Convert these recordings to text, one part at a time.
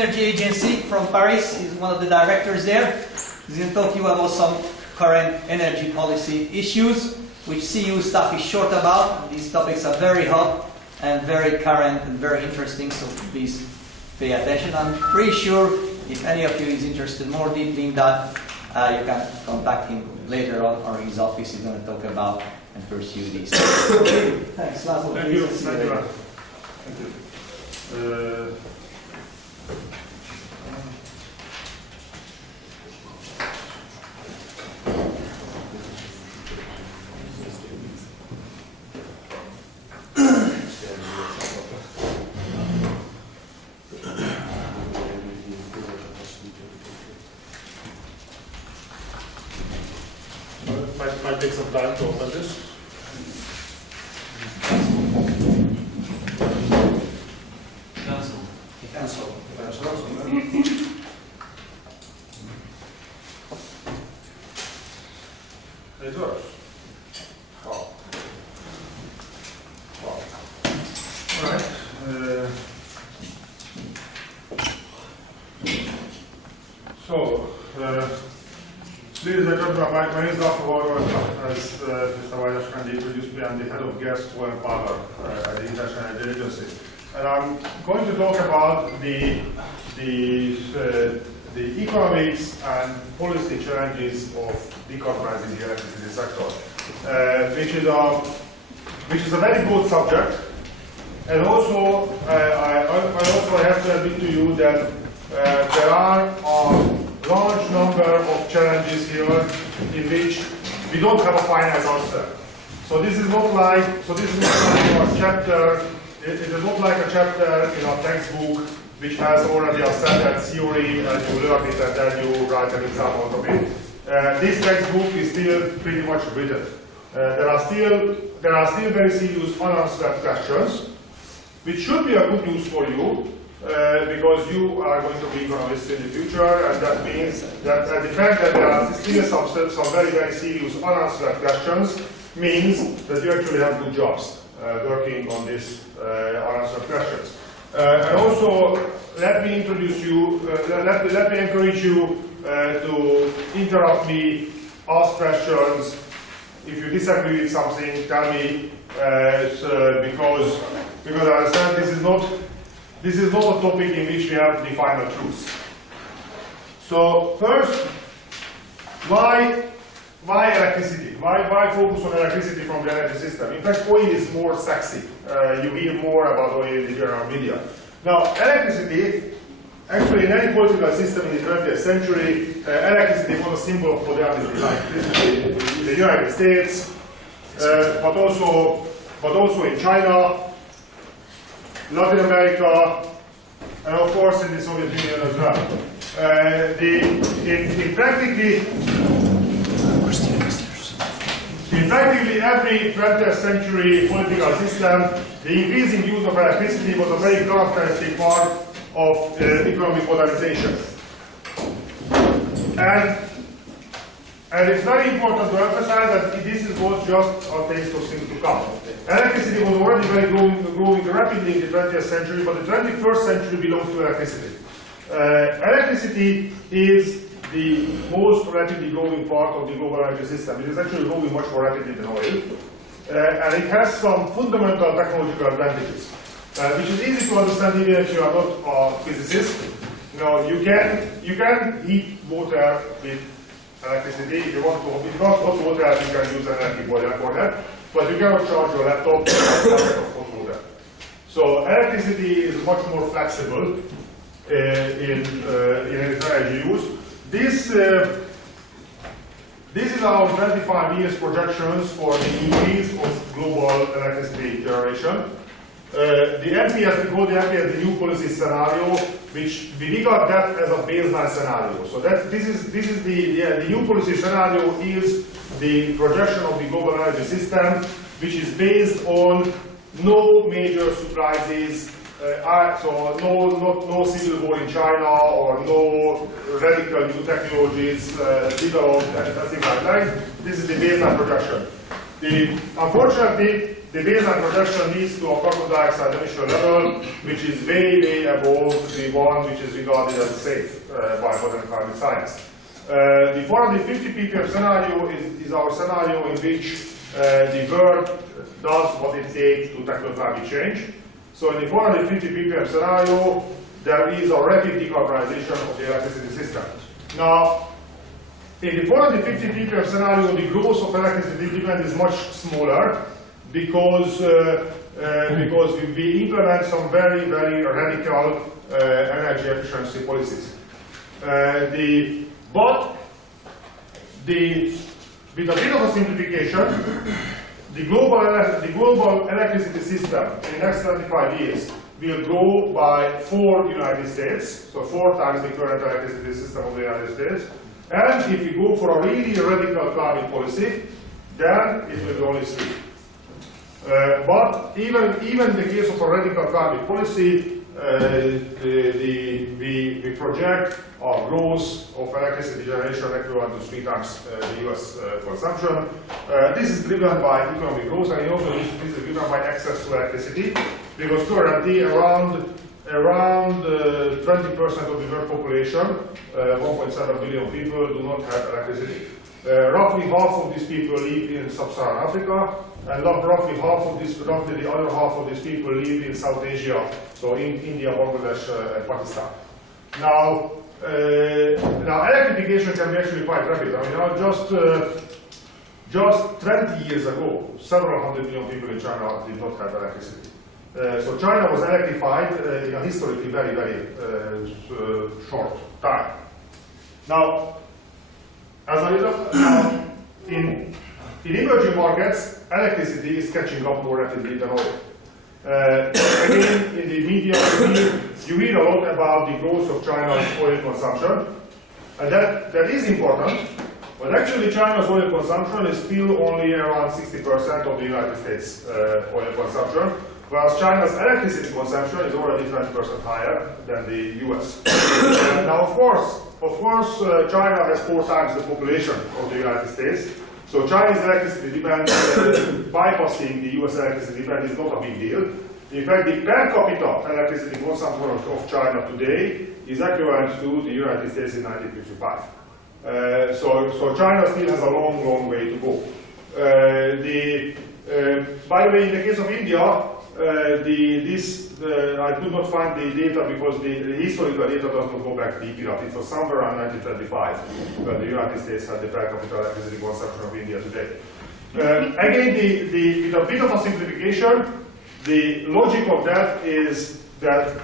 Energy Agency from Paris. He's one of the directors there. He's going to talk to you about some current energy policy issues, which CU staff is short about. These topics are very hot and very current and very interesting, so please pay attention. I'm pretty sure if any of you is interested more deeply in that, you can contact him later on, or his office is going to talk about and pursue these. Thanks, Laszlo. Thank you. Thank you. Thank you. Might take some time to open this. Cancel. It works. Wow. Wow. All right. Ladies and gentlemen, my name is Dr. Varró, as Mr. Vajdaskandi introduced me. I'm the head of gas, oil and power at the International Energy Agency. And I'm going to talk about the economics and policy challenges of decarbonizing the electricity sector, which is a very broad subject. And also, I also have to admit to you that there are a large number of challenges here in which we don't have a finite answer. So this is not like a chapter. It is not like a chapter in a textbook which has already a standard theory and you learn it and then you write an exam out of it. This textbook is still pretty much written. There are still very serious unanswered questions, which should be a good news for you. Because you are going to be economists in the future, and that means that the fact that there are still some very, very serious unanswered questions means that you actually have good jobs working on these unanswered questions. And also, let me introduce you, let me encourage you to interrupt me, ask questions. If you disagree with something, tell me, because I understand this is not a topic in which we have the final truth. So first, why electricity? Why focus on electricity from the energy system? In fact, oil is more sexy. You hear more about oil in the general media. Now, electricity, actually in any political system in the 20th century, electricity was a symbol of modernity, like in the United States, but also in China, Latin America, and of course in the Soviet Union as well. In practically every 20th century political system, the increasing use of electricity was a very characteristic part of economic modernization. And it's very important to emphasize that this was just a taste of things to come. Electricity was already growing rapidly in the 20th century, but the 21st century belongs to electricity. Electricity is the most rapidly growing part of the global energy system. It is actually growing much more rapidly than oil. And it has some fundamental technological advantages, which is easy to understand even if you are not a physicist. You can heat water with electricity. If you want hot water, you can use an electric boiler for that. But you cannot charge your laptop with hot water. So electricity is much more flexible in its energy use. This is our 25 years projections for the increase of global electricity generation. The NPS, we call the NPS the new policy scenario, which we regard that as a baseline scenario. So this is the new policy scenario is the projection of the global energy system, which is based on no major surprises. So no civil war in China or no radical new technologies developed and things like that. This is the baseline projection. Unfortunately, baseline projection leads to a carbon dioxide emission level which is way, way above the one which is regarded as safe by modern climate science. The 450 ppm scenario is our scenario in which the world does what it takes to tackle climate change. So in the 450 ppm scenario, there is a rapid decarbonization of the electricity system. Now, in the 450 ppm scenario, the growth of electricity demand is much smaller because we implement some very, very radical energy efficiency policies. With a bit of a simplification, the global electricity system in the next 25 years will grow by 4 United States, so 4 times the current electricity system of the United States. And if we go for a really radical climate policy, then it will be only 3. But even in the case of a radical climate policy, we project a growth of electricity generation equivalent to 3 times the US consumption. This is driven by economic growth, and also this is driven by access to electricity, because currently around 20% of the world population, 1.7 billion people, do not have electricity. Roughly half of these people live in sub-Saharan Africa, and roughly the other half of these people live in South Asia, so in India, Bangladesh, and Pakistan. Now electrification can be actually quite rapid. I mean, just 20 years ago, several hundred million people in China did not have electricity. So China was electrified in a historically very, very short time. Now, as a result, in emerging markets, electricity is catching up more rapidly than oil. Again, in the media, you read a lot about the growth of China's oil consumption, and that is important, but actually China's oil consumption is still only around 60% of the United States oil consumption, whereas China's electricity consumption is already 20% higher than the US. Now, of course, China has 4 times the population of the United States, so Chinese electricity demand, bypassing the US electricity demand is not a big deal. In fact, the per capita electricity consumption of China today is equivalent to the United States in 1955. So China still has a long, long way to go. By the way, in the case of India, I could not find the data because the historical data does not go back deep enough. It was somewhere around 1925 when the United States had the per capita electricity consumption of India today. Again, with a bit of a simplification, the logic of that is that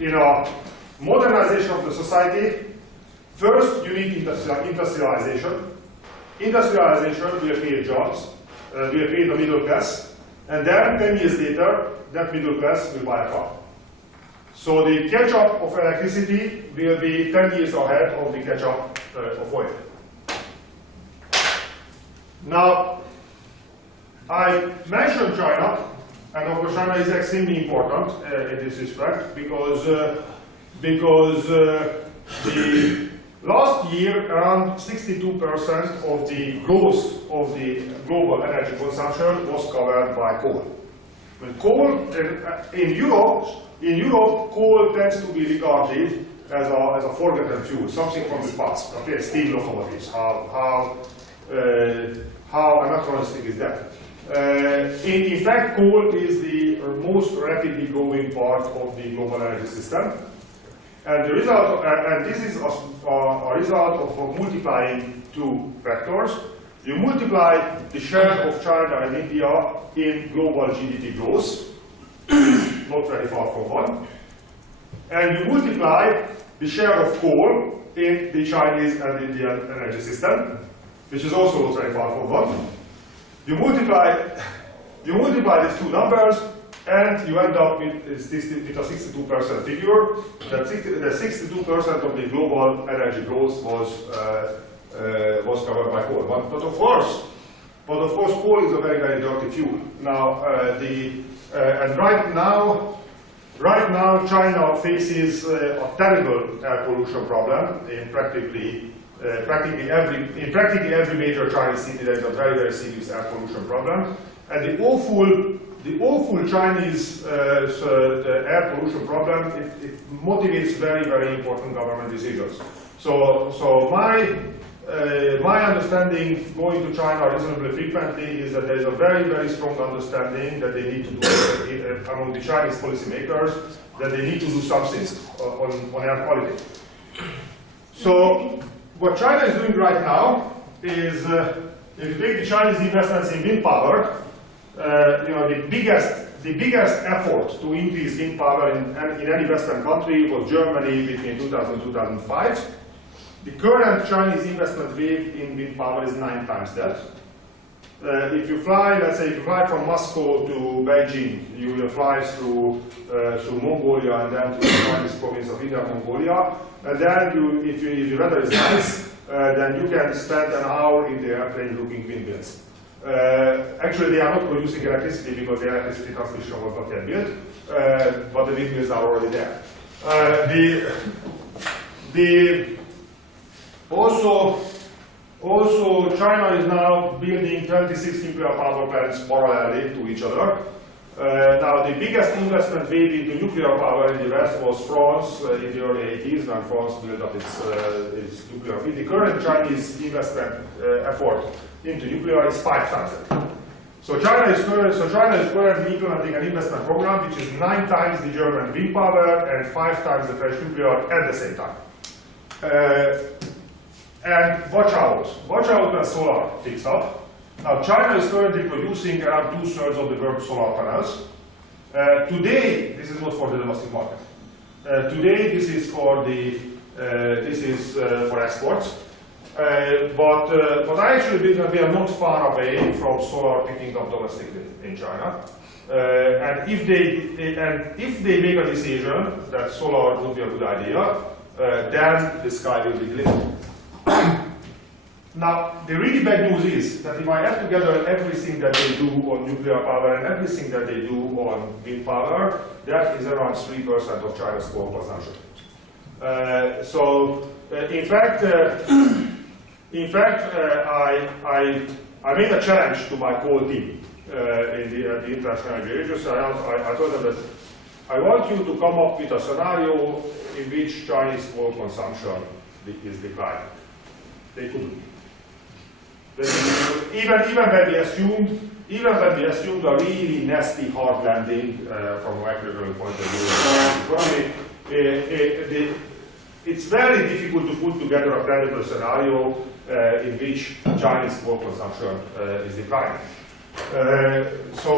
in a modernization of the society, first you need industrialization. Industrialization will create jobs, will create a middle class, and then 10 years later, that middle class will buy a car. So the catch-up of electricity will be 10 years ahead of the catch-up of oil. Now, I mentioned China, and of course China is extremely important in this respect because the last year around 62% of the growth of the global energy consumption was covered by coal. But coal in Europe, coal tends to be regarded as a forgotten fuel, something from the past. Okay, steam locomotives. How anachronistic is that? In fact, coal is the most rapidly growing part of the global energy system, and this is a result of multiplying 2 factors. You multiply the share of China and India in global GDP growth, not very far from 1, and you multiply the share of coal in the Chinese and Indian energy system, which is also not very far from 1. You multiply these 2 numbers, and you end up with a 62% figure. That 62% of the global energy growth was covered by coal. But of course, coal is a very, very dirty fuel. Now, and right now, China faces a terrible air pollution problem in practically every major Chinese city. There is a very, very serious air pollution problem. And the awful Chinese air pollution problem, it motivates very, very important government decisions. So my understanding going to China reasonably frequently is that there is a very, very strong understanding that they need to do, among the Chinese policymakers, that they need to do something on air quality. So what China is doing right now is, if you take the Chinese investments in wind power, the biggest effort to increase wind power in any Western country was Germany between 2000 and 2005. The current Chinese investment wave in wind power is 9 times that. If you fly, let's say, if you fly from Moscow to Beijing, you will fly through Mongolia and then to the Chinese province of Inner Mongolia. And then, if the weather is nice, then you can spend an hour in the airplane looking windmills. Actually, they are not producing electricity because the electricity transmission was not yet built, but the windmills are already there. Also, China is now building 26 nuclear power plants parallelly to each other. Now, the biggest investment wave into nuclear power in the West was France in the early 80s, when France built up its nuclear fleet. The current Chinese investment effort into nuclear is 5 times that. So China is currently implementing an investment program which is 9 times the German wind power and 5 times the French nuclear at the same time. And watch out when solar picks up. Now China is currently producing around 2/3 of the world's solar panels. Today, this is not for the domestic market. Today, this is for exports. But I actually believe that we are not far away from solar picking up domestically in China. And if they make a decision that solar would be a good idea, then the sky will be clear. Now, the really bad news is that if I add together everything that they do on nuclear power and everything that they do on wind power, that is around 3% of China's coal consumption. I made a challenge to my coal team at the International Energy Agency. I told them that I want you to come up with a scenario in which Chinese coal consumption is declining. They couldn't. Even when we assumed a really nasty hard landing from a macroeconomic point of view, it's very difficult to put together a credible scenario in which Chinese coal consumption is declining. So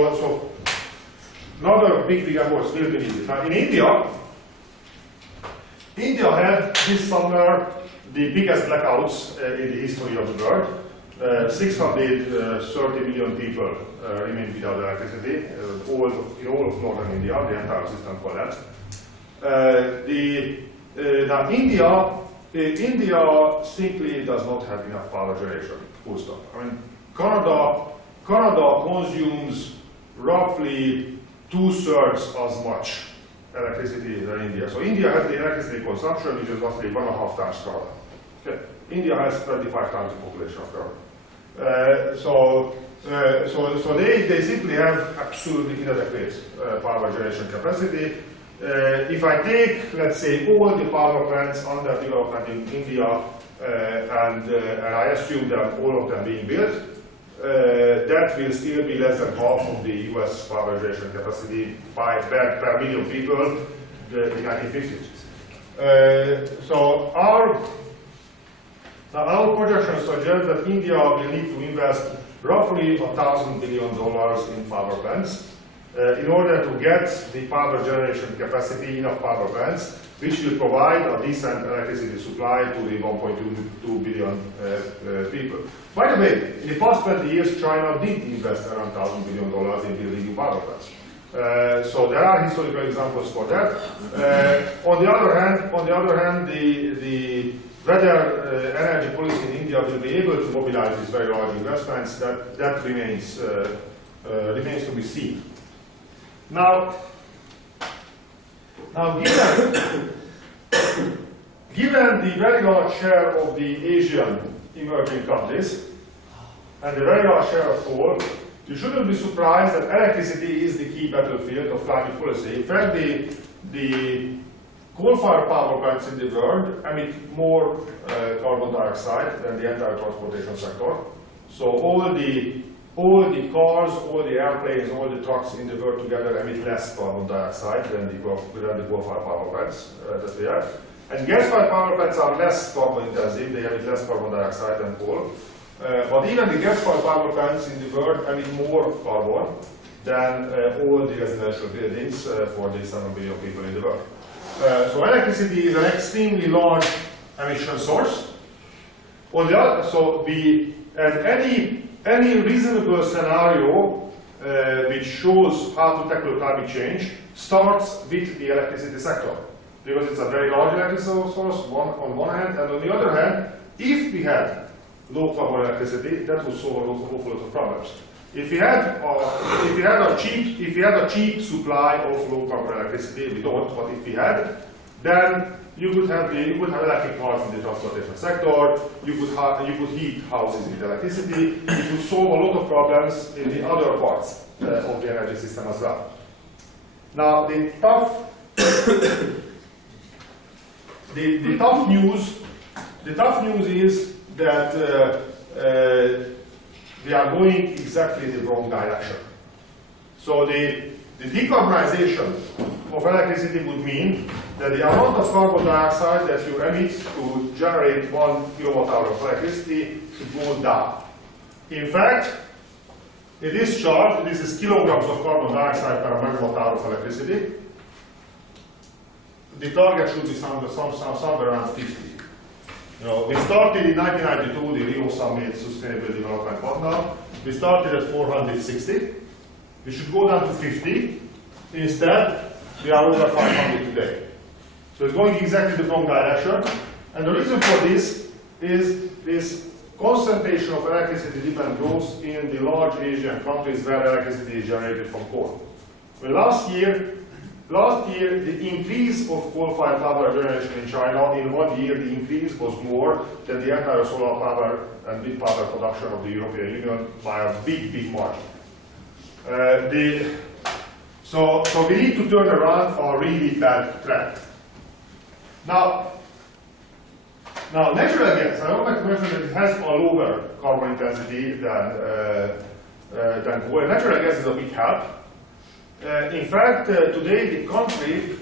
another big effort will be needed. Now in India had this summer the biggest blackouts in the history of the world. 630 million people remained without electricity in all of northern India. The entire system collapsed. Now India simply does not have enough power generation, full stop. I mean, Canada consumes roughly 2/3 as much electricity than India. So India has the electricity consumption which is roughly 1.5 times Canada. Okay. India has 25 times the population of Canada. So they simply have absolutely inadequate power generation capacity. If I take, let's say, all the power plants under development in India and I assume that all of them being built, that will still be less than half of the US power generation capacity per million people in the 1950s. So our projections suggest that India will need to invest roughly $1,000 billion in power plants in order to get the power generation capacity, enough power plants, which will provide a decent electricity supply to the 1.2 billion people. By the way, in the past 20 years, China did invest around $1,000 billion in building new power plants. So there are historical examples for that. On the other hand, whether energy policy in India will be able to mobilize these very large investments, that remains to be seen. Now given the very large share of the Asian emerging countries and the very large share of coal, you shouldn't be surprised that electricity is the key battlefield of climate policy. In fact, the coal-fired power plants in the world emit more carbon dioxide than the entire transportation sector. So all the cars, all the airplanes, all the trucks in the world together emit less carbon dioxide than the coal-fired power plants that we have. And gas-fired power plants are less carbon intensive, they emit less carbon dioxide than coal. But even the gas-fired power plants in the world emit more carbon than all the residential buildings for the 7 billion people in the world. So electricity is an extremely large emission source. On the other, so any reasonable scenario which shows how to tackle climate change starts with the electricity sector, because it's a very large electricity source on one hand, and on the other hand, if we had low carbon electricity, that would solve an awful lot of problems. If we had a cheap supply of low carbon electricity, we don't, but if we had, then you could have electric cars in the transportation sector. You could heat houses with electricity. You could solve a lot of problems in the other parts of the energy system as well. Now the tough news is that we are going exactly the wrong direction. So the decarbonization of electricity would mean that the amount of carbon dioxide that you emit to generate 1 kilowatt-hour of electricity should go down. In fact, in this chart, this is kilograms of carbon dioxide per megawatt-hour of electricity. The target should be somewhere around 50. We started in 1992, the Rio Summit Sustainable Development Partner. We started at 460. We should go down to 50. Instead, we are over 500 today. So it's going exactly the wrong direction. And the reason for this is this concentration of electricity-dependent growth in the large Asian countries where electricity is generated from coal. Well, last year, the increase of coal-fired power generation in China, in 1 year, the increase was more than the entire solar power and wind power production of the European Union by a big margin. So we need to turn around a really bad trend. Now natural gas, I would like to mention that it has a lower carbon intensity than coal. Natural gas is a big help. In fact, today the country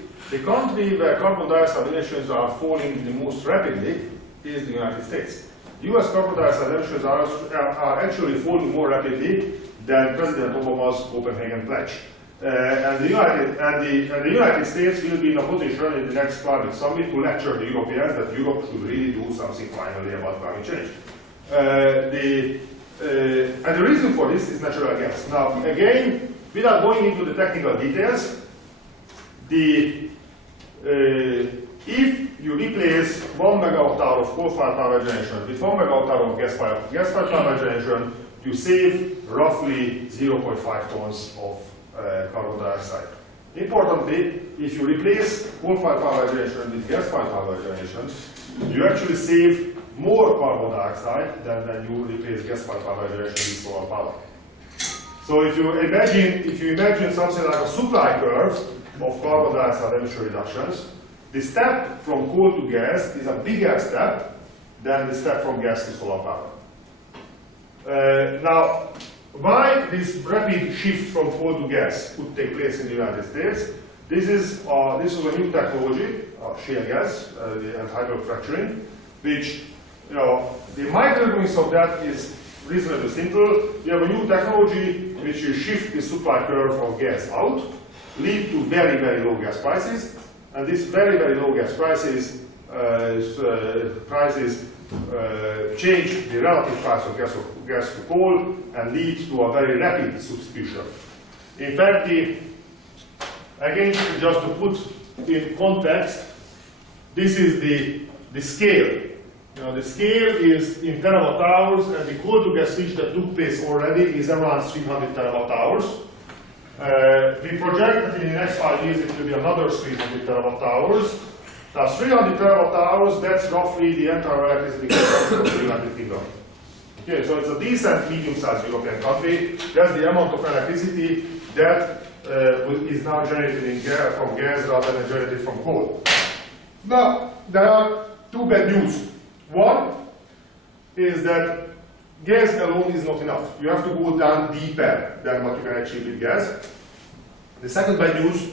where carbon dioxide emissions are falling the most rapidly is the United States. US carbon dioxide emissions are actually falling more rapidly than President Obama's Copenhagen pledge. And the United States will be in a position in the next climate summit to lecture the Europeans that Europe should really do something finally about climate change. And the reason for this is natural gas. Now, again, without going into the technical details, if you replace 1 megawatt-hour of coal-fired power generation with 1 megawatt-hour of gas-fired power generation, you save roughly 0.5 tons of carbon dioxide. Importantly, if you replace coal-fired power generation with gas-fired power generation, you actually save more carbon dioxide than when you replace gas-fired power generation with solar power. So if you imagine something like a supply curve of carbon dioxide emission reductions, the step from coal to gas is a bigger step than the step from gas to solar power. Now, why this rapid shift from coal to gas could take place in the United States? This is a new technology, shale gas and hydrofracturing, which, the microeconomics of that is reasonably simple. We have a new technology which will shift the supply curve of gas out, lead to very, very low gas prices, and these very, very low gas prices change the relative price of gas to coal and lead to a very rapid substitution. In fact, again, just to put in context, this is the scale. The scale is in terawatt hours, and the coal to gas switch that took place already is around 300 terawatt hours. We project that in the next 5 years it will be another 300 terawatt hours. Now 300 terawatt hours, that's roughly the entire electricity consumption of the United Kingdom. Okay, so it's a decent medium-sized European country. That's the amount of electricity that is now generated from gas rather than generated from coal. Now, there are two bad news. One is that gas alone is not enough. You have to go down deeper than what you can achieve with gas. The second bad news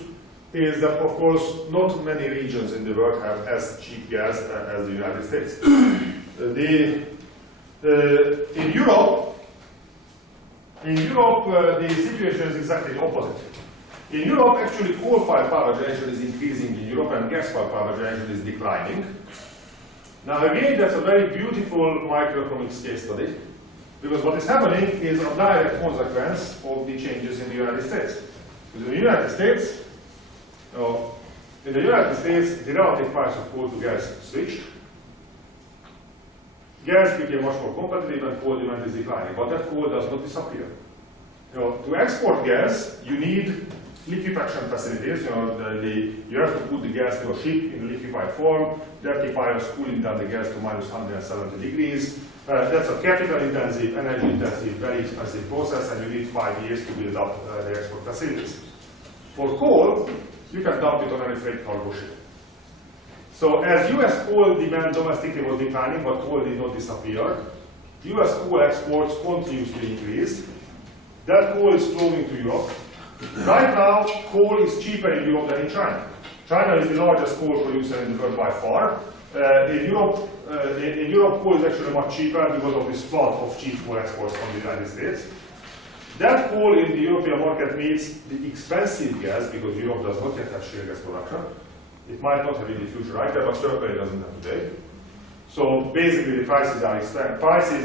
is that, of course, not many regions in the world have as cheap gas as the United States. In Europe, the situation is exactly the opposite. In Europe, actually, coal-fired power generation is increasing in Europe and gas-fired power generation is declining. Now, again, that's a very beautiful microeconomics case study, because what is happening is a direct consequence of the changes in the United States. Because in the United States, the relative price of coal to gas switched. Gas became much more competitive and coal demand is declining, but that coal does not disappear. To export gas, you need liquefaction facilities. You have to put the gas to a ship in liquefied form. That requires cooling down the gas to minus 170 degrees. That's a capital-intensive, energy-intensive, very expensive process, and you need 5 years to build up the export facilities. For coal, you can dump it on any freight cargo ship. So as US coal demand domestically was declining, but coal did not disappear, US coal exports continuously increased. That coal is flowing to Europe. Right now, coal is cheaper in Europe than in China. China is the largest coal producer in the world by far. In Europe, coal is actually much cheaper because of this flood of cheap coal exports from the United States. That coal in the European market meets the expensive gas, because Europe does not yet have shale gas production. It might not have in the future either, but certainly doesn't have today. So basically the prices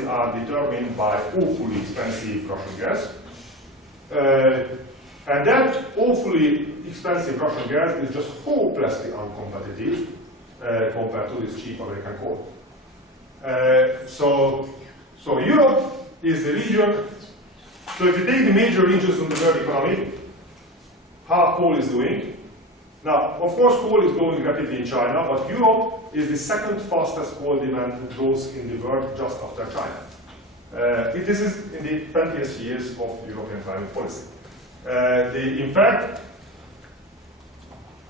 are determined by awfully expensive Russian gas. And that awfully expensive Russian gas is just hopelessly uncompetitive compared to this cheap American coal. So Europe is the region. So if you take the major regions in the world economy, how coal is doing. Now, of course, coal is growing rapidly in China, but Europe is the second fastest coal demand growth in the world just after China. This is in the 20th years of European climate policy. In fact,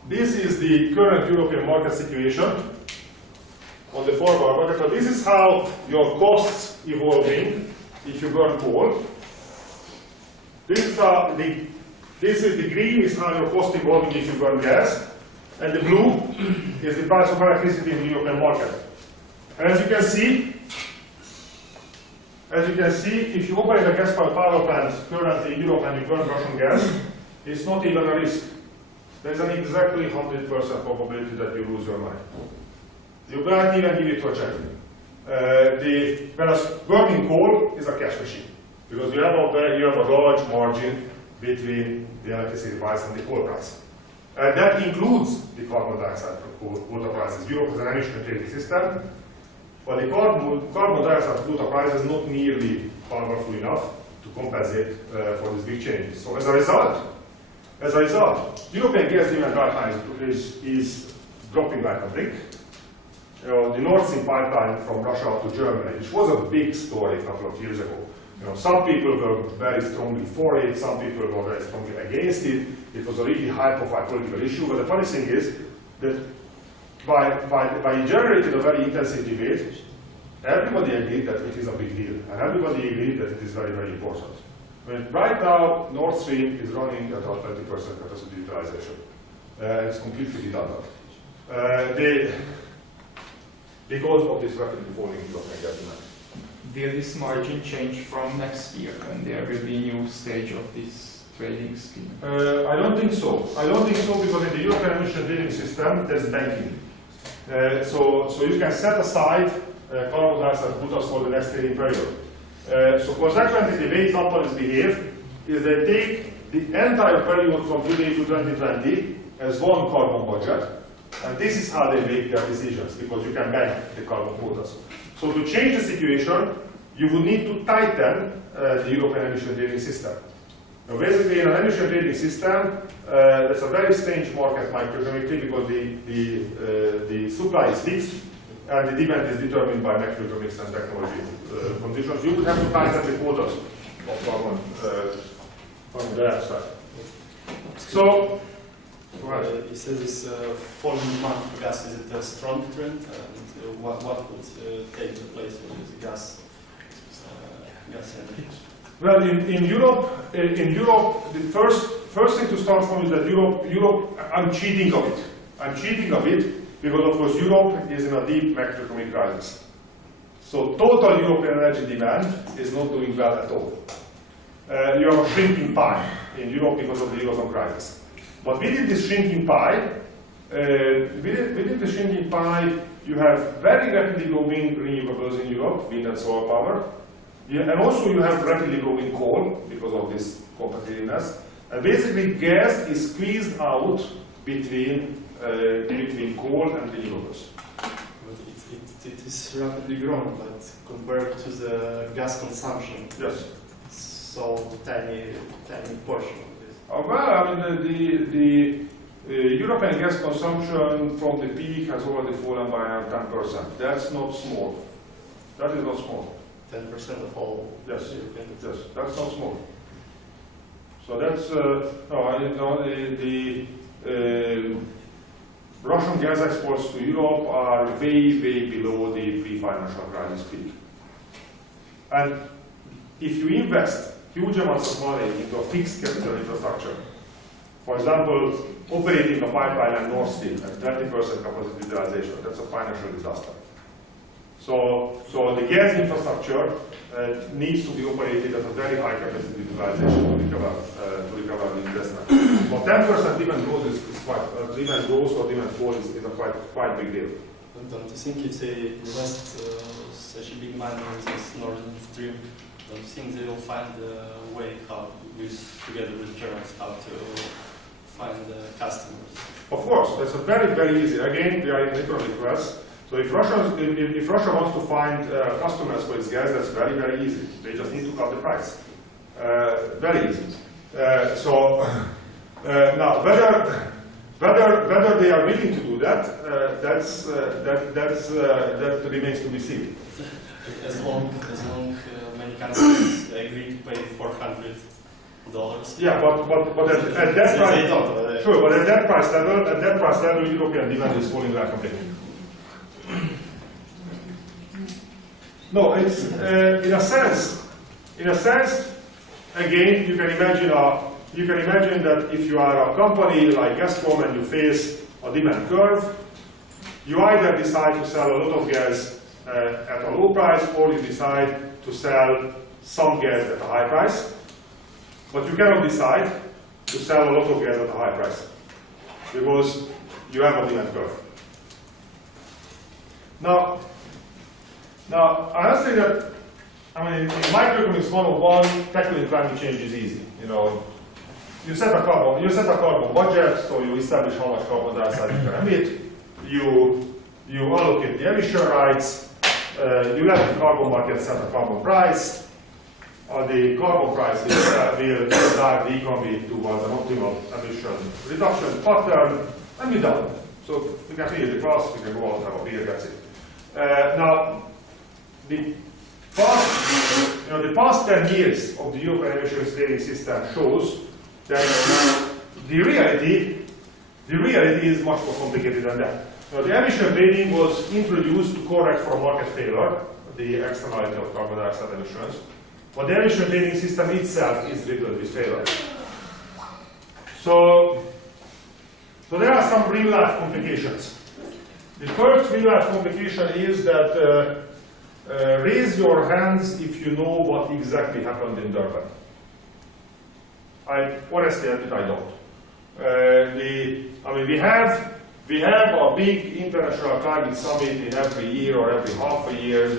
this is the current European market situation on the forward market. So this is how your costs evolving if you burn coal. This is the green is how your cost evolving if you burn gas, and the blue is the price of electricity in the European market. And as you can see, if you operate a gas-fired power plant currently in Europe and you burn Russian gas, it's not even a risk. There's an exactly 100% probability that you lose your money. You can't even give it to a charity. Whereas burning coal is a cash machine, because you have a large margin between the electricity price and the coal price. That includes the carbon dioxide quota prices. Europe has an emission trading system, but the carbon dioxide quota price is not nearly powerful enough to compensate for these big changes. So as a result, European gas demand right now is dropping like a brick. The Nord Stream pipeline from Russia to Germany, which was a big story a couple of years ago. Some people were very strongly for it, some people were very strongly against it. It was a really high-profile political issue, but the funny thing is that by generating a very intensive debate, everybody agreed that it is a big deal, and everybody agreed that it is very, very important. Right now, Nord Stream is running at about 20% capacity utilization. It's completely redundant. Because of this rapidly falling European gas demand. Will this margin change from next year when there will be a new stage of this trading scheme? I don't think so. I don't think so, because in the European emission trading system, there's banking. So you can set aside carbon dioxide quotas for the next trading period. So consequently, the way companies behave is they take the entire period from today to 2020 as one carbon budget, and this is how they make their decisions, because you can bank the carbon quotas. So to change the situation, you would need to tighten the European emission trading system. Now basically, in an emission trading system, that's a very strange market microeconomically, because the supply is fixed and the demand is determined by macroeconomics and technology conditions. You would have to tighten the quotas of carbon on the left side. So, you said this falling demand for gas, is it a strong trend? And what would take the place of this gas energy? well, in Europe, the first thing to start from is that Europe, I'm cheating a bit. I'm cheating a bit because, of course, Europe is in a deep macroeconomic crisis. So total European energy demand is not doing well at all. You have a shrinking pie in Europe because of the Eurozone crisis. But within this shrinking pie, you have very rapidly growing renewables in Europe, wind and solar power. And also you have rapidly growing coal because of this competitiveness. And basically gas is squeezed out between coal and renewables. But it is rapidly growing, but compared to the gas consumption, Yes. it's so tiny portion of this. Well, I mean, the European gas consumption from the peak has already fallen by around 10%. That's not small. That is not small. 10% of all Yes. European. Yes, that's not small. So that's the Russian gas exports to Europe are way below the pre-financial crisis peak. And if you invest huge amounts of money into a fixed capital infrastructure, for example, operating a pipeline at North Stream at 20% capacity utilization, that's a financial disaster. So the gas infrastructure needs to be operated at a very high capacity utilization to recover the investment. But 10% demand growth is quite demand growth or demand fall is a quite big deal. And don't you think if they invest such a big money in this Northern Stream, don't you think they will find a way how, together with Germans, how to find customers? Of course, that's a very easy. Again, we are in economic class. So if Russia wants to find customers for its gas, that's very easy. They just need to cut the price. Very easy. Now whether they are willing to do that, that remains to be seen. As long many countries agree to pay $400. Yeah, but at that price, sure, but at that price level, European demand is falling rapidly. No, it's in a sense. Again, you can imagine that if you are a company like Gazprom and you face a demand curve, you either decide to sell a lot of gas at a low price, or you decide to sell some gas at a high price. But you cannot decide to sell a lot of gas at a high price because you have a demand curve. Now, I must say that, I mean, in microeconomics 101, tackling climate change is easy. You set a carbon budget, so you establish how much carbon dioxide you can emit. You allocate the emission rights. You let the carbon market set a carbon price. The carbon price will drive the economy towards an optimal emission reduction pattern, and we're done. So we can finish the class, we can go out and have a beer, that's it. Now, the past 10 years of the European emissions trading system shows that the reality is much more complicated than that. Now, the emission trading was introduced to correct for market failure, the externality of carbon dioxide emissions, but the emission trading system itself is riddled with failure. So there are some real-life complications. The first real-life complication is that raise your hands if you know what exactly happened in Durban. I honestly admit I don't. We have a big international climate summit in every year or every half a year.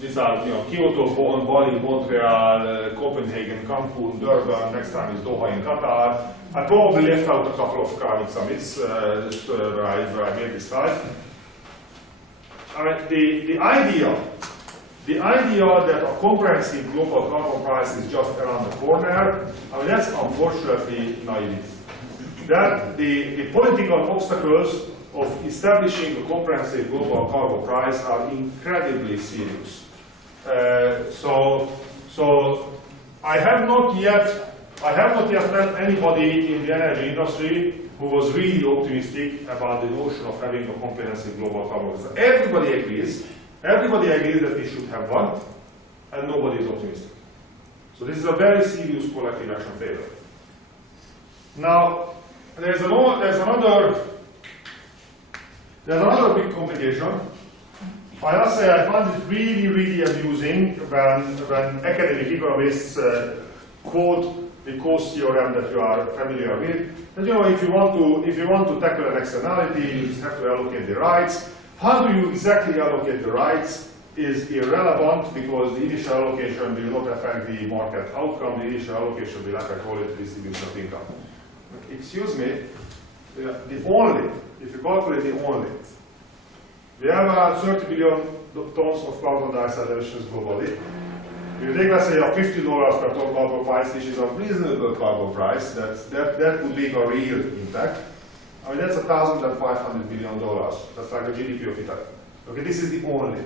These are Kyoto, Bonn, Bali, Montreal, Copenhagen, Cancun, Durban. Next time is Doha in Qatar. I probably left out a couple of climate summits where I made this slide. The idea that a comprehensive global carbon price is just around the corner, that's unfortunately naive. That the political obstacles of establishing a comprehensive global carbon price are incredibly serious. So I have not yet met anybody in the energy industry who was really optimistic about the notion of having a comprehensive global carbon price. Everybody agrees that we should have one, and nobody is optimistic. So this is a very serious collective action failure. Now, there's another big complication. I must say I find it really, really amusing when academic economists quote the cost theorem that you are familiar with. That, you know, if you want to tackle an externality, you just have to allocate the rights. How do you exactly allocate the rights is irrelevant, because the initial allocation will not affect the market outcome. The initial allocation will affect only the distribution of income. Excuse me, if you calculate the only, we have around 30 billion tons of carbon dioxide emissions globally. You take, let's say, a $50 per ton carbon price, which is a reasonable carbon price, that would leave a real impact. I mean, that's $1,500 billion. That's like the GDP of Italy. Okay, this is the only.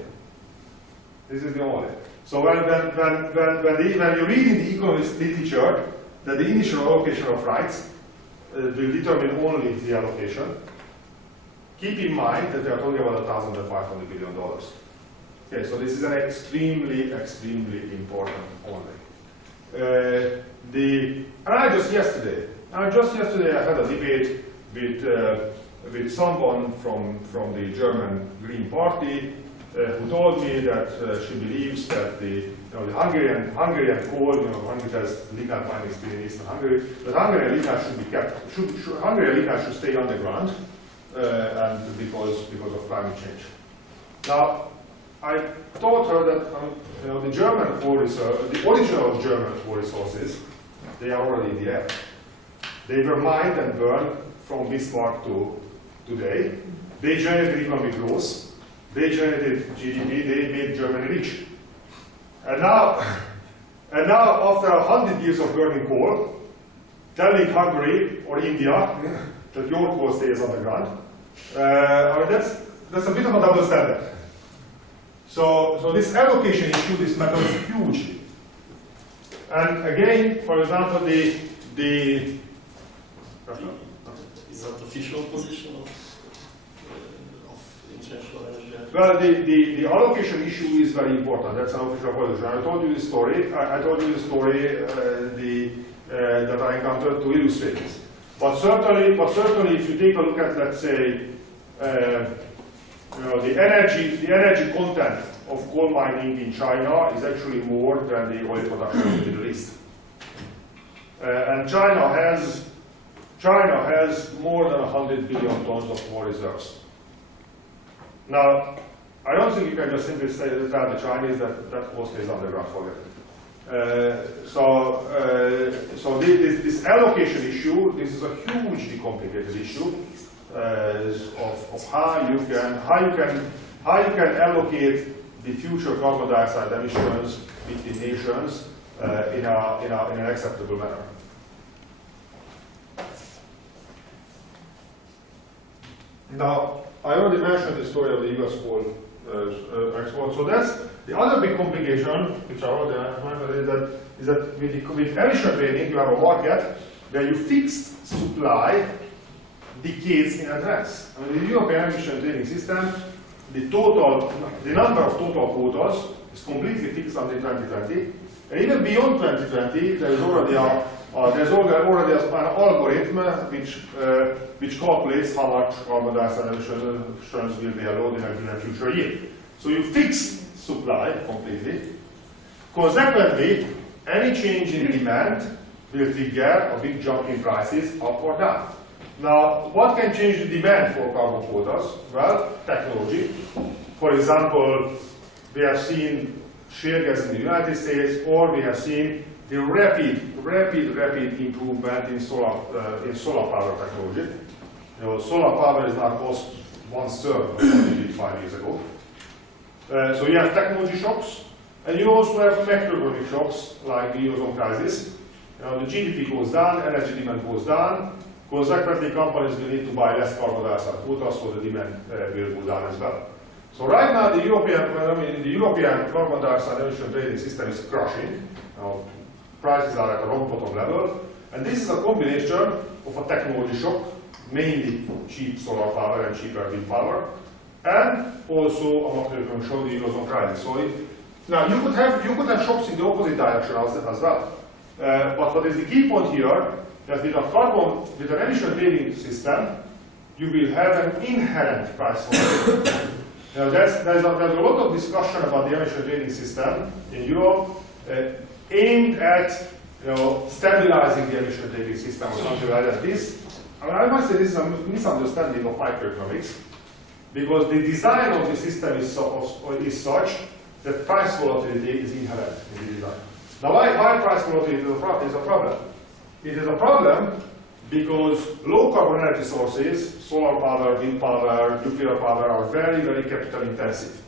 This is the only. So when you read in the economist literature that the initial allocation of rights will determine only the allocation, keep in mind that they are talking about $1,500 billion. Okay, so this is an extremely, extremely important only. Just yesterday I had a debate with someone from the German Green Party who told me that she believes that the Hungarian coal, Hungary has legal mining in eastern Hungary, that Hungarian lignite should be kept, Hungarian lignite should stay underground, and because of climate change. Now, I told her that the German coal resources, the original German coal resources, they are already in the air. They were mined and burned from Bismarck to today. They generated economic growth. They generated GDP. They made Germany rich. And now, after 100 years of burning coal, telling Hungary or India that your coal stays underground, I mean, that's a bit of a double standard. So this allocation issue, this matter is huge. And again, for example, the is that the official position of international energy? Well, the allocation issue is very important. That's an official position. I told you the story. That I encountered to illustrate this. But certainly, if you take a look at, let's say, the energy content of coal mining in China is actually more than the oil production in the Middle East. And China has more than 100 billion tons of coal reserves. Now, I don't think you can just simply say tell the Chinese that coal stays underground, forget it. So this allocation issue, this is a hugely complicated issue of how you can allocate the future carbon dioxide emissions between nations in an acceptable manner. Now, I already mentioned the story of the US coal export. So that's the other big complication, which I already mentioned, is that with emission trading, you have a market where you fix supply decades in advance. I mean, the European emission trading system, the number of total quotas is completely fixed until 2020, and even beyond 2020, there is already an algorithm which calculates how much carbon dioxide emissions will be allowed in a future year. So you fix supply completely. Consequently, any change in demand will trigger a big jump in prices up or down. Now, what can change the demand for carbon quotas? Well, technology. For example, we have seen shale gas in the United States, or we have seen the rapid improvement in solar power technology. Solar power is now cost 1/3 of what it did 5 years ago. So you have technology shocks, and you also have macroeconomic shocks like the Eurozone crisis. The GDP goes down, energy demand goes down, Consequently, companies will need to buy less carbon dioxide quotas, so the demand will go down as well. So right now, the European carbon dioxide emission trading system is crashing. Prices are at a rock bottom level, and this is a combination of a technology shock, mainly cheap solar power and cheaper wind power, and also a macroeconomic shock, the Eurozone crisis. So now you could have shocks in the opposite direction as well. But what is the key point here? That with an emission trading system, you will have an inherent price volatility. Now there's a lot of discussion about the emission trading system in Europe, aimed at stabilizing the emission trading system or something like that. I must say this is a misunderstanding of microeconomics, because the design of the system is such that price volatility is inherent in the design. Now why price volatility is a problem? It is a problem because low carbon energy sources, solar power, wind power, nuclear power, are very, very capital intensive.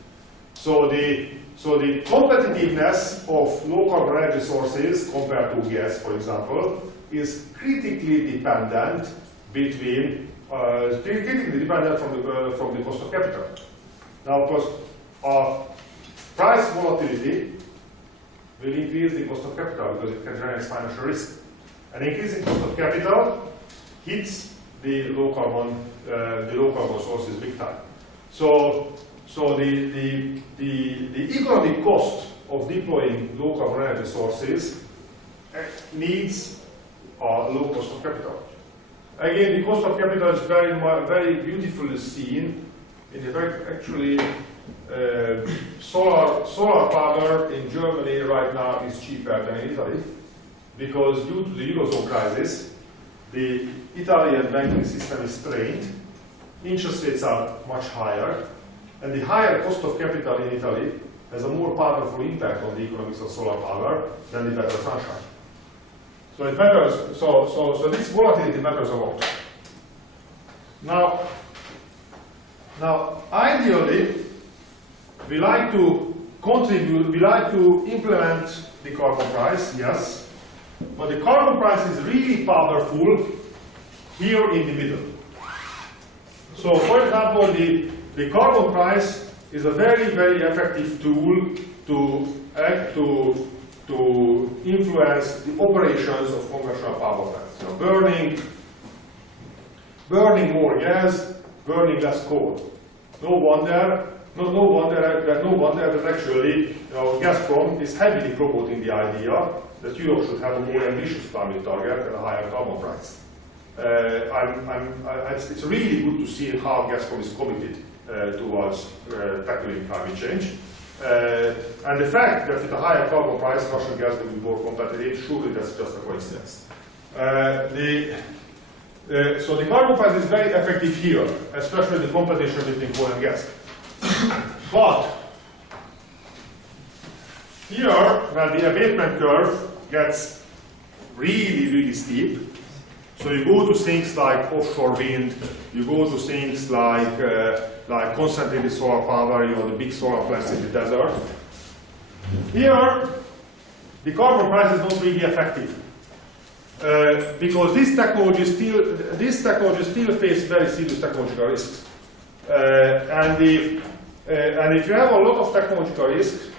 So the competitiveness of low carbon energy sources compared to gas, for example, is critically dependent from the cost of capital. Now, of course, price volatility will increase the cost of capital because it can generate financial risk. And increasing cost of capital hits the low carbon sources big time. So the economic cost of deploying low carbon energy sources needs a low cost of capital. Again, the cost of capital is very beautifully seen in the fact actually solar power in Germany right now is cheaper than in Italy, because due to the Eurozone crisis, the Italian banking system is strained, interest rates are much higher, and the higher cost of capital in Italy has a more powerful impact on the economics of solar power than the better sunshine. So it matters. So this volatility matters a lot. Now, ideally, we like to contribute. We like to implement the carbon price, yes, but the carbon price is really powerful here in the middle. So, for example, the carbon price is a very, very effective tool to influence the operations of conventional power plants. So burning more gas, burning less coal. No wonder that actually Gazprom is heavily promoting the idea that Europe should have a more ambitious climate target and a higher carbon price. It's really good to see how Gazprom is committed towards tackling climate change. And the fact that with a higher carbon price, Russian gas will be more competitive, surely that's just a coincidence. So the carbon price is very effective here, especially the competition between coal and gas. But here, when the abatement curve gets really, really steep, so you go to things like offshore wind, you go to things like concentrated solar power, the big solar plants in the desert. Here, the carbon price is not really effective. Because this technology still face very serious technological risks. And if you have a lot of technological risk,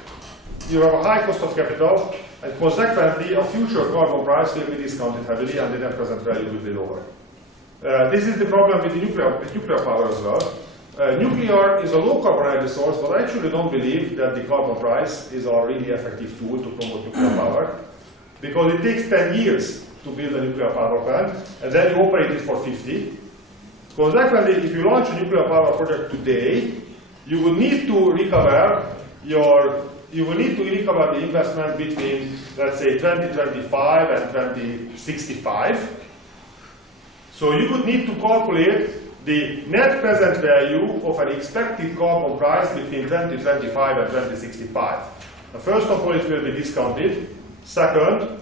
you have a high cost of capital, and consequently a future carbon price will be discounted heavily and the net present value will be lower. This is the problem with nuclear power as well. Nuclear is a low carbon energy source, but I actually don't believe that the carbon price is a really effective tool to promote nuclear power, because it takes 10 years to build a nuclear power plant, and then you operate it for 50. Consequently, if you launch a nuclear power project today, you will need to recover the investment between, let's say, 2025 and 2065. So you would need to calculate the net present value of an expected carbon price between 2025 and 2065. Now, first of all, it will be discounted. Second,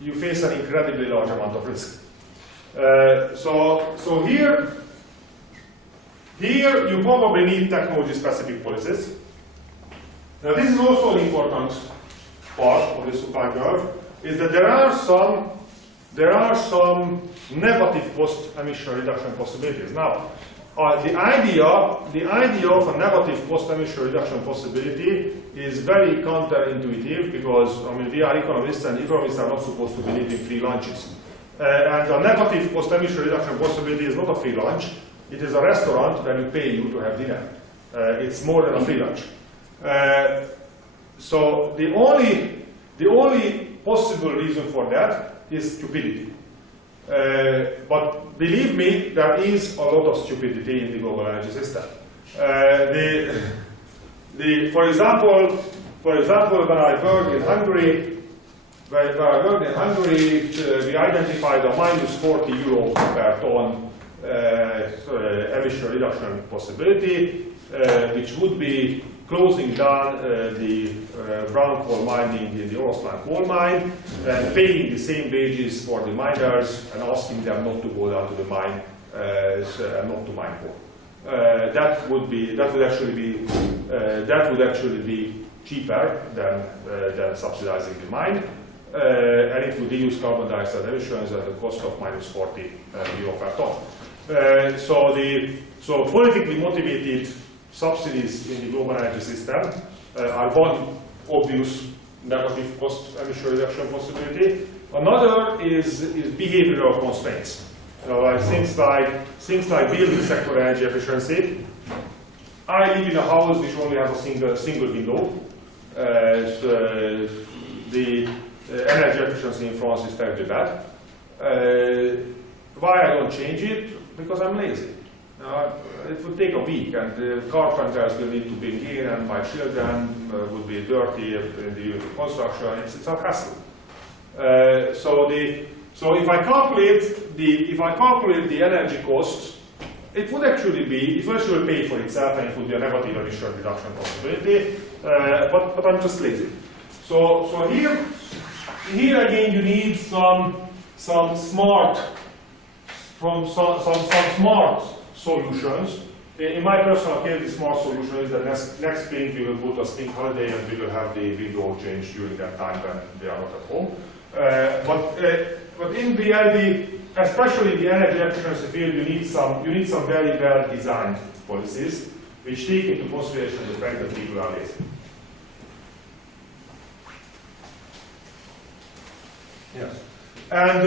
you face an incredibly large amount of risk. So here you probably need technology-specific policies. Now this is also an important part of the supply curve, is that there are some there are some negative post-emission reduction possibilities. Now, the idea of a negative post-emission reduction possibility is very counterintuitive because, I mean, we are economists and economists are not supposed to believe in free lunches. And a negative post-emission reduction possibility is not a free lunch. It is a restaurant where you pay you to have dinner. It's more than a free lunch. So the only possible reason for that is stupidity. But believe me, there is a lot of stupidity in the global energy system. For example, when I worked in Hungary, we identified a minus 40 euro per ton emission reduction possibility, which would be closing down the brown coal mining in the Oroslan coal mine, and paying the same wages for the miners and asking them not to go down to the mine and not to mine coal. That would actually be cheaper than subsidizing the mine, and it would reduce carbon dioxide emissions at the cost of minus 40 euro per ton. So politically motivated subsidies in the global energy system are one obvious negative cost emission reduction possibility. Another is behavioral constraints. Like things like building sector energy efficiency. I live in a house which only has a single window. The energy efficiency in France is terribly bad. Why I don't change it? Because I'm lazy. It would take a week, and the carpenters will need to be here, and my children would be dirty in the construction. It's a hassle. So if I calculate the energy costs, it would actually pay for itself, and it would be a negative emission reduction possibility. But I'm just lazy. So here again you need some smart solutions. In my personal case, the smart solution is that next spring we will go to a spring holiday and we will have the window changed during that time when they are not at home. But in reality, especially in the energy efficiency field, you need some very well designed policies which take into consideration the fact that people are lazy. Yes. And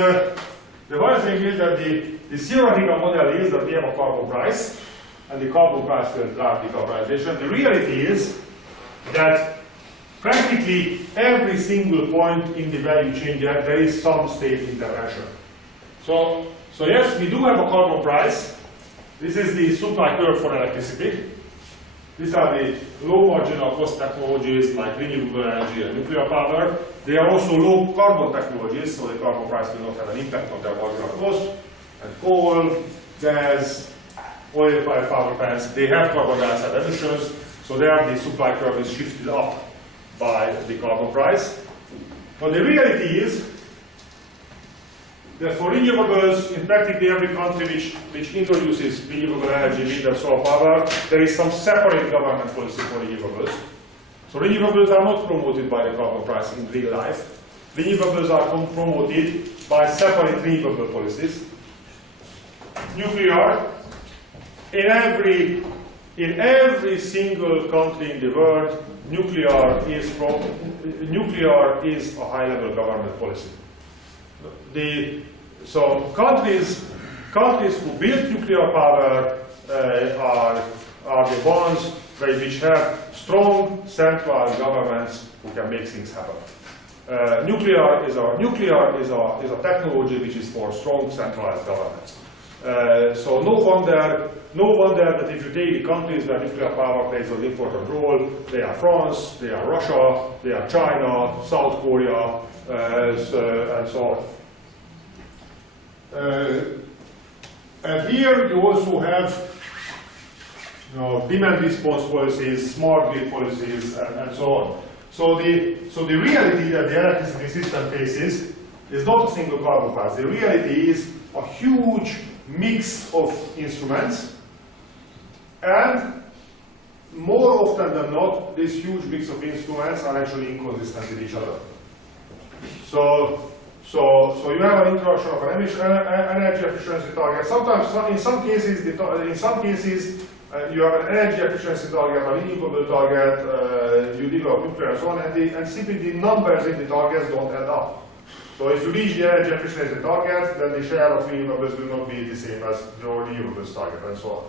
the one thing is that the theoretical model is that we have a carbon price, and the carbon price will drive decarbonization. The reality is that practically every single point in the value chain there is some state intervention. So yes, we do have a carbon price. This is the supply curve for electricity. These are the low marginal cost technologies like renewable energy and nuclear power. They are also low carbon technologies, so the carbon price will not have an impact on their marginal cost. And coal, gas, oil-fired power plants, they have carbon dioxide emissions, so there the supply curve is shifted up by the carbon price. But the reality is that for renewables, in practically every country which introduces renewable energy, wind and solar power, there is some separate government policy for renewables. So renewables are not promoted by the carbon price in real life. Renewables are promoted by separate renewable policies. Nuclear, in every single country in the world, nuclear is a high-level government policy. So countries who build nuclear power are the ones which have strong central governments who can make things happen. Nuclear is a technology which is for strong centralized governments. So no wonder that if you take the countries where nuclear power plays an important role, they are France, they are Russia, they are China, South Korea, and so on. And here you also have demand response policies, smart grid policies, and so on. So the reality that the electricity system faces is not a single carbon price. The reality is a huge mix of instruments, and more often than not, this huge mix of instruments are actually inconsistent with each other. So So you have an introduction of an energy efficiency target. Sometimes, in some cases, you have an energy efficiency target, a renewable target, you develop nuclear and so on, and simply the numbers in the targets don't add up. So if you reach the energy efficiency target, then the share of renewables will not be the same as your renewables target, and so on.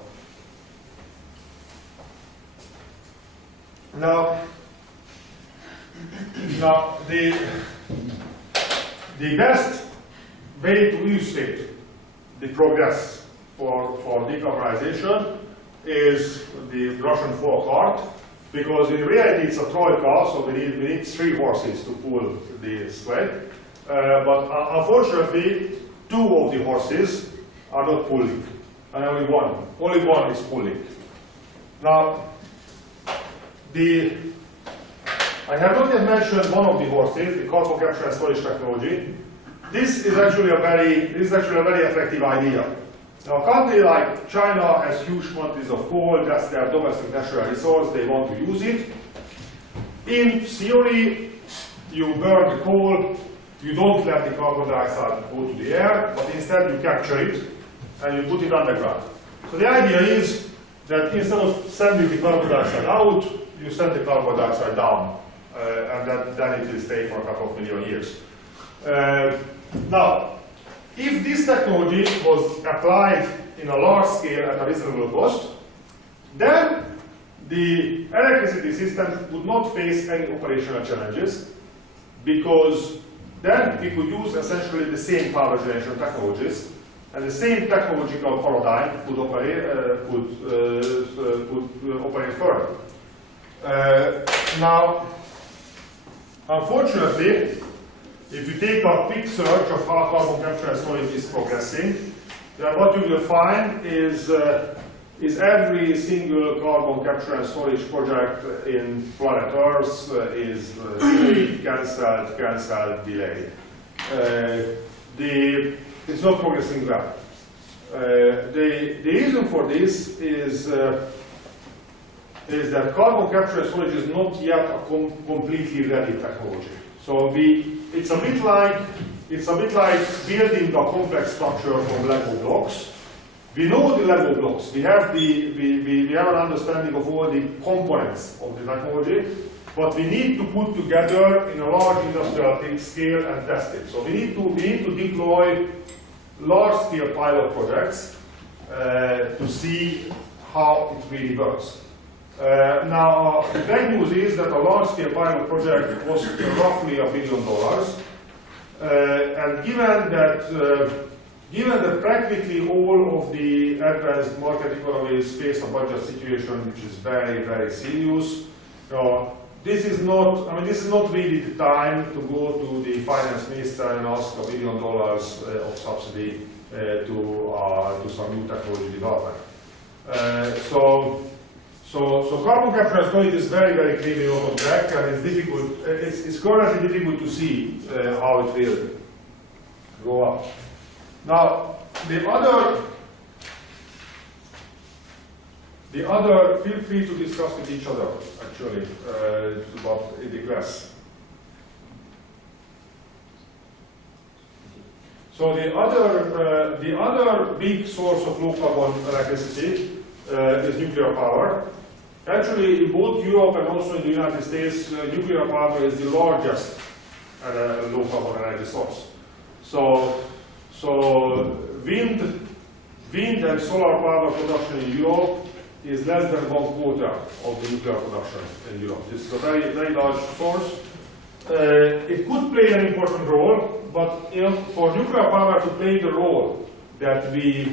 Now the best way to illustrate the progress for decarbonization is the Russian folk art, because in reality it's a troika, so we need 3 horses to pull the sled. But unfortunately, 2 of the horses are not pulling, and only one is pulling. Now, I have not yet mentioned one of the horses, the carbon capture and storage technology. This is actually a very effective idea. Now, a country like China has huge quantities of coal. That's their domestic natural resource. They want to use it. In theory, you burn the coal. You don't let the carbon dioxide go to the air, but instead you capture it and you put it underground. So the idea is that instead of sending the carbon dioxide out, you send the carbon dioxide down, and then it will stay for a couple of million years. Now, if this technology was applied in a large scale at a reasonable cost, then the electricity system would not face any operational challenges, because then we could use essentially the same power generation technologies, and the same technological paradigm could operate further. Now, unfortunately, if you take a quick search of how carbon capture and storage is progressing, then what you will find is every single carbon capture and storage project in planet Earth is delayed, cancelled, delayed. It's not progressing well. The reason for this is that carbon capture and storage is not yet a completely ready technology. So it's a bit like building a complex structure from Lego blocks. We know the Lego blocks. We have an understanding of all the components of the technology, but we need to put together in a large industrial scale and test it. So we need to deploy large-scale pilot projects to see how it really works. Now, the bad news is that a large-scale pilot project costs roughly $1 billion, and given that practically all of the advanced market economies face a budget situation which is very, very serious, this is not really the time to go to the finance minister and ask $1 billion of subsidy to some new technology development. So carbon capture and storage is very, very clearly on track, and it's difficult. It's currently difficult to see how it will go up. Now, the other, feel free to discuss with each other, actually, about in the class. So the other big source of low carbon electricity is nuclear power. Actually, in both Europe and also in the United States, nuclear power is the largest low carbon energy source. So wind and solar power production in Europe is less than 1/4 of the nuclear production in Europe. This is a very, very large source. It could play an important role, but for nuclear power to play the role that we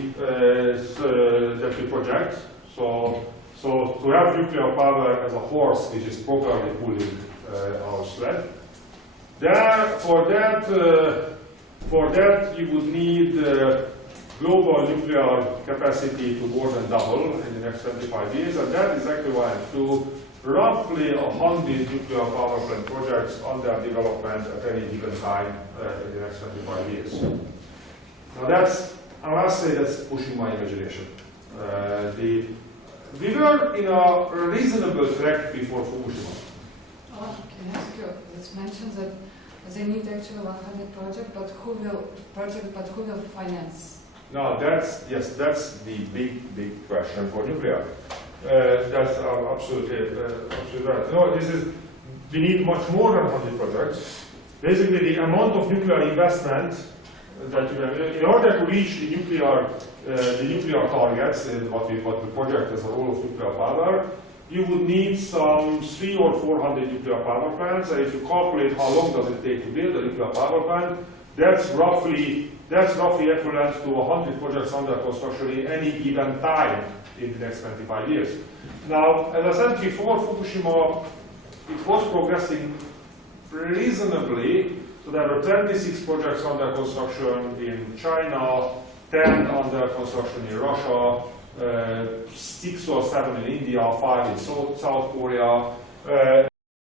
project, so to have nuclear power as a horse which is properly pulling our sled, for that you would need global nuclear capacity to more than double in the next 25 years, and that is equivalent to roughly 100 nuclear power plant projects under development at any given time in the next 25 years. Now I must say that's pushing my imagination. We were in a reasonable track before Fukushima. Can I ask you, it's mentioned that They need actually 100 project, but who will finance? No, that's the big question for nuclear. That's absolutely right. No, we need much more than 100 projects. Basically, the amount of nuclear investment that in order to reach the nuclear targets, what we project as a role of nuclear power, you would need some 300 or 400 nuclear power plants. And if you calculate how long does it take to build a nuclear power plant, that's roughly equivalent to 100 projects under construction in any given time in the next 25 years. Now, as I said before, Fukushima, it was progressing reasonably. So there were 26 projects under construction in China, 10 under construction in Russia, 6 or 7 in India, 5 in South Korea.